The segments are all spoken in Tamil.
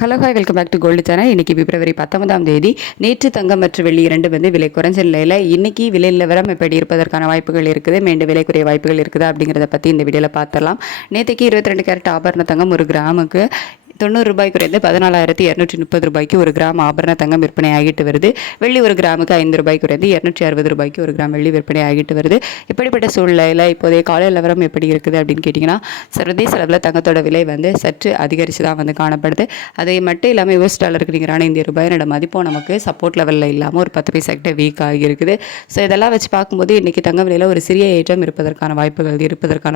Hello hi welcome back to gold channel. இன்றைக்கி பிப்ரவரி 19ஆம் தேதி. நேற்று தங்கம் மற்றும் வெள்ளி இரண்டு விலை குறைஞ்ச நிலையில் இன்றைக்கி விலை நிலவரம் எப்படி இருப்பதற்கான வாய்ப்புகள் இருக்குது, மீண்டும் விலை குறைய வாய்ப்புகள் இருக்குது அப்படிங்கிறத பற்றி இந்த வீடியோவில் பார்த்துடலாம். நேற்றுக்கு 22 கேரட் ஆபரண தங்கம் ஒரு கிராமுக்கு 90 ரூபாய் குறைந்து 14,230 ரூபாய்க்கு ஒரு கிராம் ஆபரண தங்கம் விற்பனை ஆகிட்டு வருது. வெள்ளி ஒரு கிராமுக்கு 5 ரூபாய் குறைந்து 260 ரூபாய்க்கு ஒரு கிராம் வெள்ளி விற்பனை ஆகிட்டு வருது. இப்படிப்பட்ட சூழ்நிலையில் இப்போதைய காலை நிலவரம் எப்படி இருக்குது அப்படின்னு கேட்டிங்கன்னா, சர்வதேச அளவில் தங்கத்தோட விலை சற்று அதிகரித்து தான் காணப்படுது. அதை மட்டும் இல்லாமல் யூஎஸ் டாலருக்கு நிகரான இந்திய ரூபாயோட மதிப்பும் நமக்கு சப்போர்ட் லெவலில் இல்லாமல் ஒரு 10 பைசா கிட்ட வீக் ஆகி இருக்குது. ஸோ இதெல்லாம் வச்சு பார்க்கும்போது இன்றைக்கி தங்க விலையில் ஒரு சிறிய ஏற்றம் இருப்பதற்கான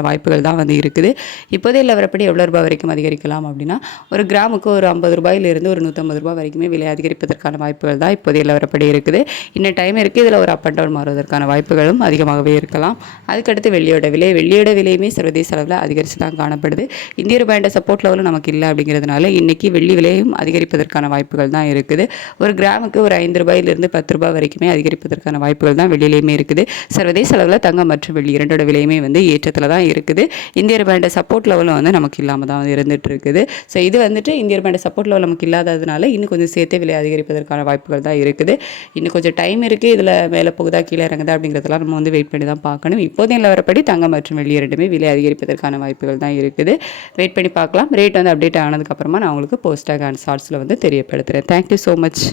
வாய்ப்புகள் தான் இருக்குது. இப்போதைய நிலவரப்படி எவ்வளோ ரூபாய் வரைக்கும் அதிகரிக்கலாம் அப்படின்னா, ஒரு கிராமுக்கு ஒரு 50 ரூபாயிலிருந்து ஒரு 150 ரூபாய் வரைக்குமே விலை அதிகரிப்பதற்கான வாய்ப்புகள் தான் இப்போதைய நிலவரப்படி இருக்குது. இன்னும் டைம் இருக்குது. இதில் ஒரு அப் அண்ட் டவுன் மாறுவதற்கான வாய்ப்புகளும் அதிகமாகவே இருக்கலாம். அதுக்கடுத்து வெள்ளியோட விலையுமே சர்வதேச அளவில் அதிகரித்து தான் காணப்படுது. இந்திய ரூபாயோட சப்போர்ட் லெவலும் நமக்கு இல்லை அப்படிங்கிறதுனால இன்றைக்கி வெள்ளி விலையும் அதிகரிப்பதற்கான வாய்ப்புகள் தான் இருக்குது. ஒரு கிராமுக்கு ஒரு 5 ரூபாயிலிருந்து 10 ரூபாய் வரைக்குமே அதிகரிப்பதற்கான வாய்ப்புகள் தான் வெள்ளியிலையுமே இருக்குது. சர்வதேச அளவில் தங்கம் மற்றும் வெள்ளி இரண்டோட விலையுமே ஏற்றத்தில் தான் இருக்குது. இந்திய ரூபாயோட சப்போர்ட் லெவலும் நமக்கு இல்லாமல் தான் இருந்துட்டு இருக்குது. ஸோ இது இந்திய ரூபாயோட சப்போர்ட் லெவல் நமக்கு இல்லாததுனால இன்னும் கொஞ்சம் சேர்த்து விலை அதிகரிப்பதற்கான வாய்ப்புகள் தான் இருக்குது. இன்னும் கொஞ்சம் டைம் இருக்குது. இதில் மேலே போகுதா கீழே இறங்குதா அப்படிங்கிறதெல்லாம் நம்ம வெயிட் பண்ணி தான் பார்க்கணும். இப்போதைய நிலவரப்படி தங்கம் மற்றும் வெள்ளி இரண்டுமே விலை அதிகரிப்பதற்கான வாய்ப்புகள் தான் இருக்குது. வெயிட் பண்ணி பார்க்கலாம். ரேட் அப்டேட் ஆனதுக்கப்புறமா நான் உங்களுக்கு போஸ்டாக அண்ட் ஷார்ட்ஸில் தெரியப்படுத்துகிறேன். Thank you so much.